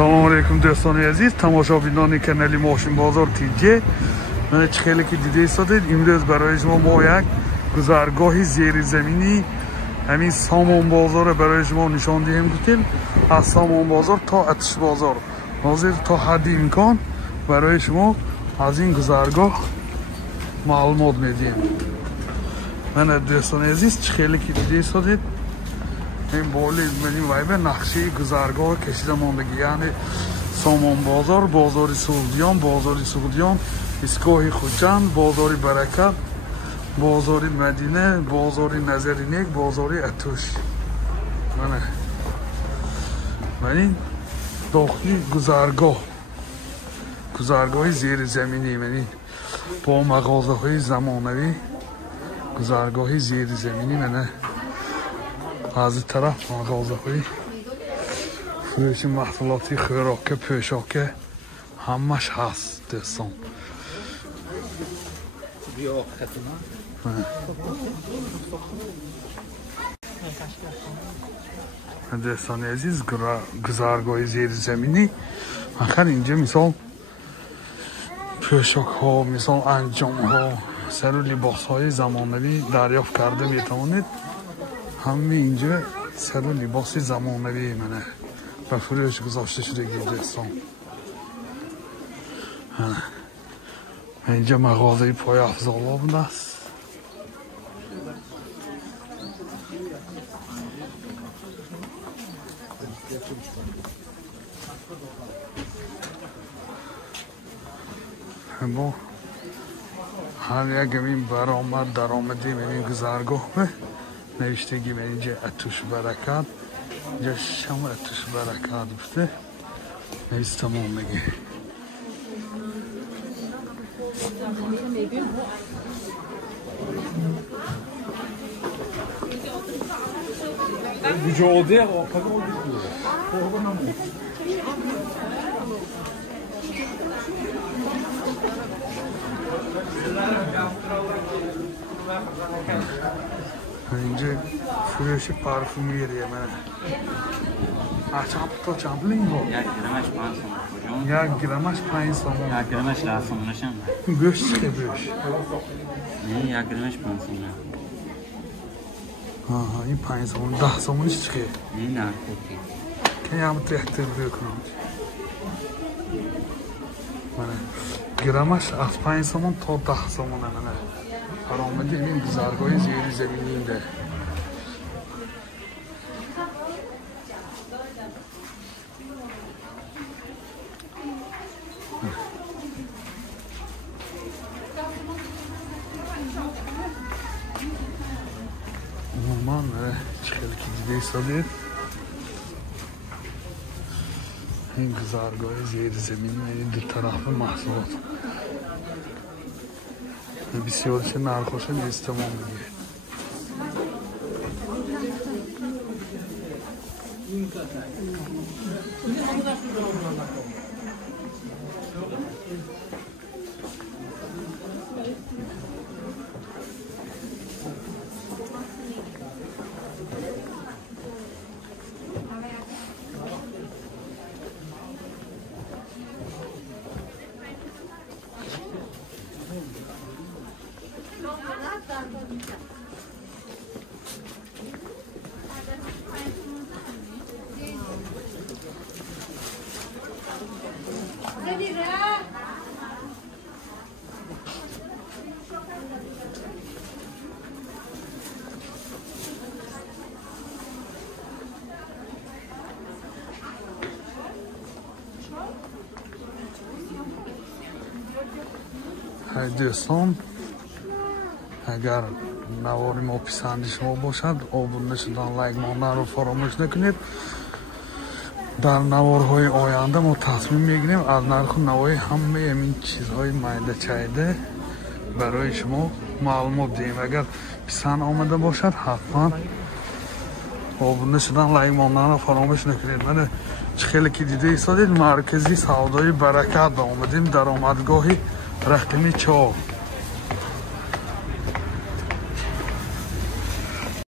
Салом алейкум дӯстони азиз, тамошобинони канали Мошин Бозор ТЖ. Мана чӣ хеле ки дида истодед, имрӯз барои шумо мо як гузаргоҳи зеризаминӣ ҳамин Сомон бозорро барои шумо нишон диҳем гуфтем. аз Сомон бозор то Атиш бозор ҳозир то ҳадди имкон барои шумо аз ин гузаргоҳ маълумот медиҳем. мана дӯстони азиз, чӣ хеле ки дида истодед, این بالی می‌بینیم وایبه نقشه گذرگاه کشیده ماندگی، یعنی سامان بازار، بازار سعودیان، ایستگاه خوجند، بازار برکت، بازار مدینه، بازار نظرینک، بازار اتوش. من این داخلی گذرگاه زیر زمینی، یعنی با مغازه های زمانوی گذرگاه زیر زمینی منه. از این طرف مغازه های فروش محصولاتی خوراکه پوشاکه همش هست دوستان. دوستان عزیز، گذرگاه زیر زمینی آخر اینجا مثال پوشاک ها، مثال انجام ها، سر و لباس های زمانوی دریافت کرده میتوانید. همه اینجا سر و لباس زمانوی منه و فروش گذاشته شده دوستان. اینجا مغازه پای افضلاب است. با هر یک این برآمد درآمدی این گذرگاه نوشتگی من اینجا اتوش برکت، اینجا شما اتوش برکت بفته نیست تمام میگه. Vücudu اینجا فروش پارفومیریه من. تا چند پولین بود؟ 1 گرمش 5 تومان. 1 گرمش 5 تومان. 1 گرمش 10 تومانش هم. گوشت چه گوشت؟ نه 1 گرمش 5 تومان. آها این 5 تومان 10 تومانش چیه؟ نه خوبی. که هم تحت بکنم. من گرمش از 5 تومان تا 10 تومان نه. برآمده این گذرگاه زیر زمینی ده. عموما چه خیلی که دیده ایستادید این گذرگاه زیر زمینی این دو طرف محصولات بسیارش نرخوشه نیست تمام میگه. دوستان، اگر نوار ما پسند شما باشد آبونه شدن لایک ماندن رو فراموش نکنید. در نوارهای آینده ما تصمیم میگیریم از نرخ نوای همه این چیزهای مایده چایده برای شما معلومات دهیم. اگر پسند آمده باشد حتما آبونه شدن لایک ماندن رو فراموش نکنید. من چه خیلی که دیده ایستادید مرکزی سودای برکت آمدیم در آمدگاهی رقمی 4.